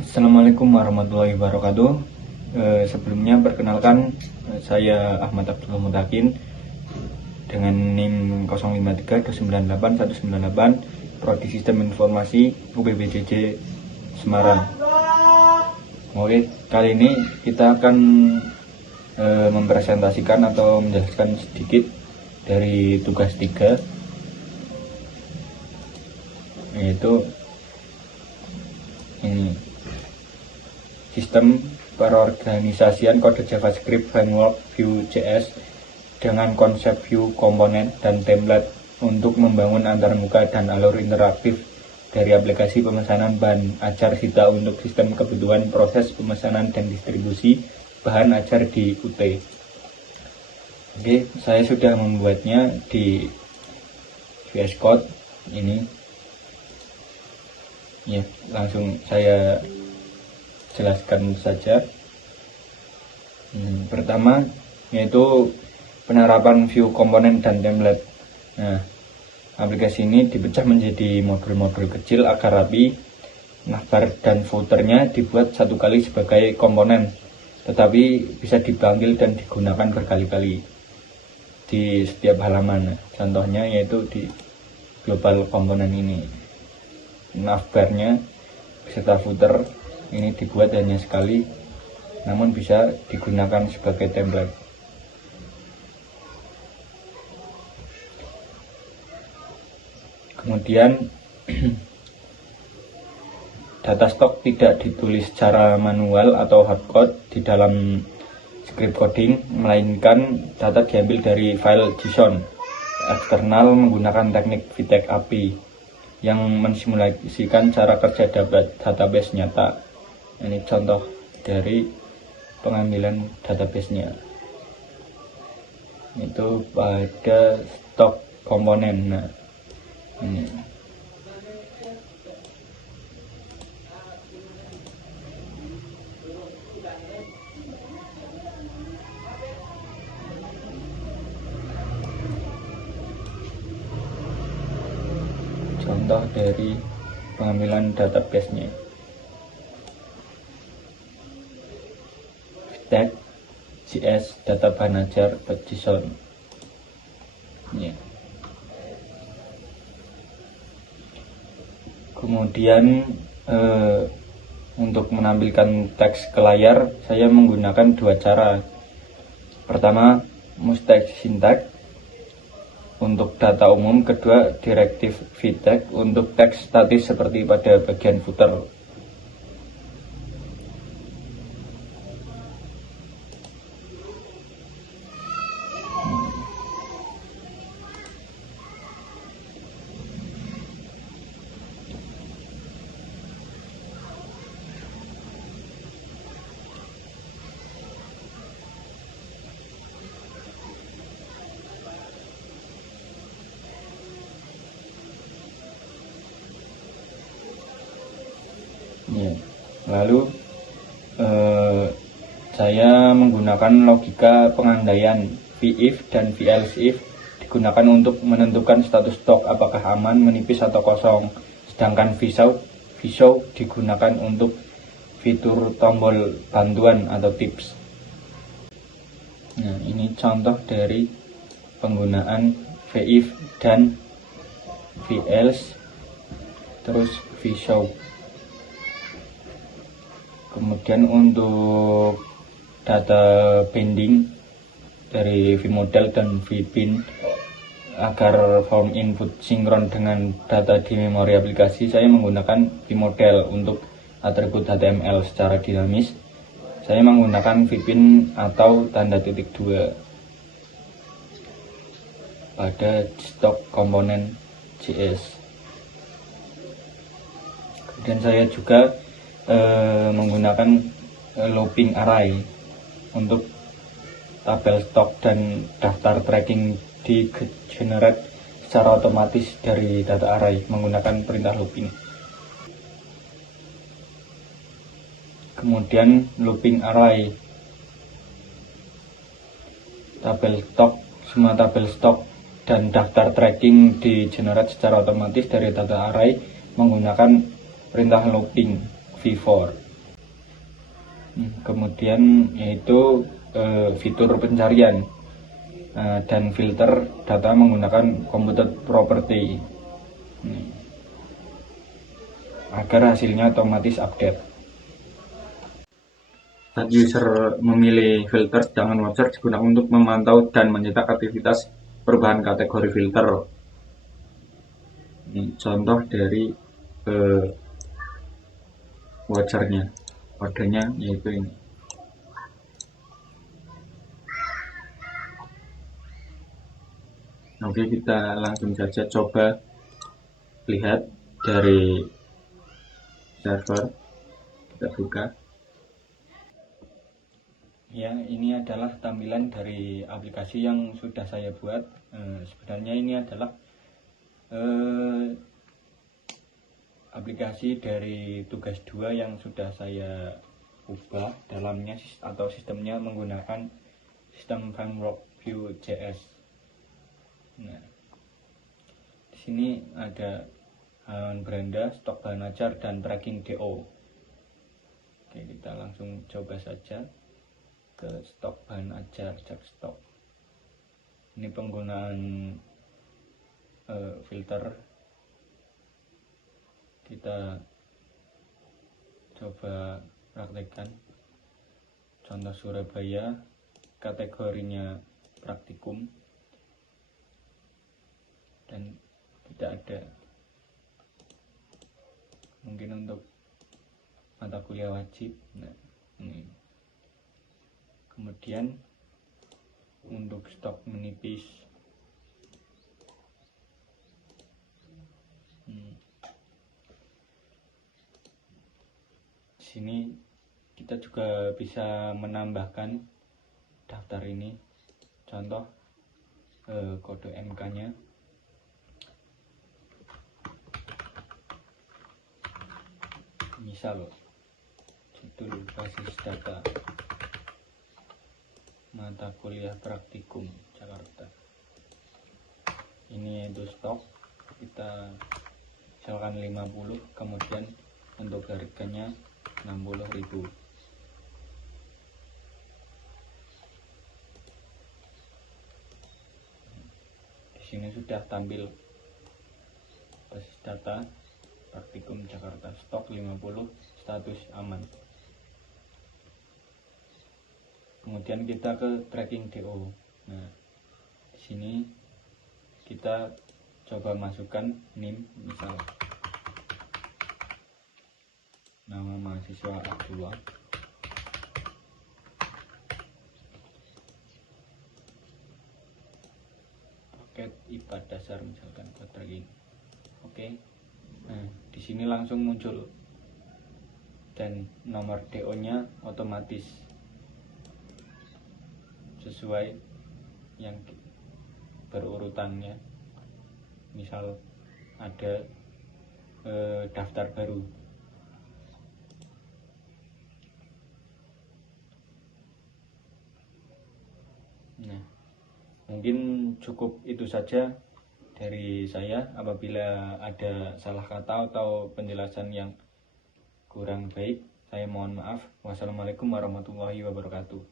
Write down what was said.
Assalamualaikum warahmatullahi wabarakatuh. Sebelumnya perkenalkan, saya Ahmad Abdullah Mutakin dengan NIM 0532981198, Prodi Sistem Informasi UPBJJ Semarang. Oke, kali ini kita akan mempresentasikan atau menjelaskan sedikit dari tugas 3, yaitu ini, sistem perorganisasian kode JavaScript framework Vue.js dengan konsep view, komponen, dan template untuk membangun antarmuka dan alur interaktif dari aplikasi pemesanan bahan ajar SITA untuk sistem kebutuhan proses pemesanan dan distribusi bahan ajar di UT. Oke, saya sudah membuatnya di VS Code ini. Ya, langsung saya jelaskan saja. Pertama yaitu penerapan view, komponen, dan template. Nah, aplikasi ini dipecah menjadi modul-modul kecil agar rapi. Navbar dan footernya dibuat satu kali sebagai komponen, tetapi bisa dipanggil dan digunakan berkali-kali di setiap halaman. Contohnya yaitu di global komponen ini. Navbarnya beserta footer ini dibuat hanya sekali, namun bisa digunakan sebagai template. Kemudian data stok tidak ditulis secara manual atau hardcode di dalam script coding, melainkan data diambil dari file JSON eksternal menggunakan teknik VTEX API yang mensimulasikan cara kerja database nyata. Ini contoh dari pengambilan database-nya, itu pada stok komponen. Nah, ini contoh dari pengambilan database-nya. JS data bahan ajar .json. Ya. Kemudian untuk menampilkan teks ke layar, saya menggunakan dua cara. Pertama, mustex syntax untuk data umum, kedua directive VTEX untuk teks statis seperti pada bagian footer. Ya. Lalu saya menggunakan logika pengandaian VIF dan VElseIf digunakan untuk menentukan status stok apakah aman, menipis, atau kosong. Sedangkan VShow digunakan untuk fitur tombol bantuan atau tips. Nah, ini contoh dari penggunaan VIF dan VElse terus VShow. Kemudian untuk data binding dari vModel dan vBin agar form input sinkron dengan data di memori aplikasi, saya menggunakan vModel. Untuk atribut HTML secara dinamis, saya menggunakan vBin atau tanda titik 2 pada stok komponen JS. Kemudian saya juga menggunakan looping array untuk tabel stok dan daftar tracking di generate secara otomatis dari data array menggunakan perintah looping. Kemudian looping array semua tabel stok dan daftar tracking di generate secara otomatis dari data array menggunakan perintah looping v4. Kemudian yaitu fitur pencarian dan filter data menggunakan komputer property agar hasilnya otomatis update. Saat user memilih filter, jangan wajar digunakan untuk memantau dan mencetak aktivitas perubahan kategori filter. Ini contoh dari wajarnya, kodenya yaitu ini. Oke, kita langsung saja coba lihat dari server. Kita buka. Ya, ini adalah tampilan dari aplikasi yang sudah saya buat. Sebenarnya ini adalah aplikasi dari tugas 2 yang sudah saya ubah dalamnya atau sistemnya menggunakan sistem framework Vue.js. Nah, di sini ada beranda, stok bahan ajar, dan tracking DO. Oke, kita langsung coba saja ke stok bahan ajar, cek stok. Ini penggunaan filter. Kita coba praktekkan. Contoh Surabaya, kategorinya praktikum dan tidak ada. Mungkin untuk mata kuliah wajib. Nah, ini. Kemudian untuk stok menipis, sini kita juga bisa menambahkan daftar ini. Contoh kode MK-nya. Misal judul basis data mata kuliah praktikum Jakarta. Ini untuk stok kita misalkan 50, kemudian untuk harganya 60.000. Di sini sudah tampil basis data praktikum Jakarta, stok 50, status aman. Kemudian kita ke tracking DO. Nah, di sini kita coba masukkan NIM, misal nama mahasiswa Abdullah, paket IPA dasar misalkan buat tracking. Oke. Nah, di sini langsung muncul dan nomor DO-nya otomatis sesuai yang berurutannya. Misal ada daftar baru. Nah, mungkin cukup itu saja dari saya. Apabila ada salah kata atau penjelasan yang kurang baik, saya mohon maaf. Wassalamualaikum warahmatullahi wabarakatuh.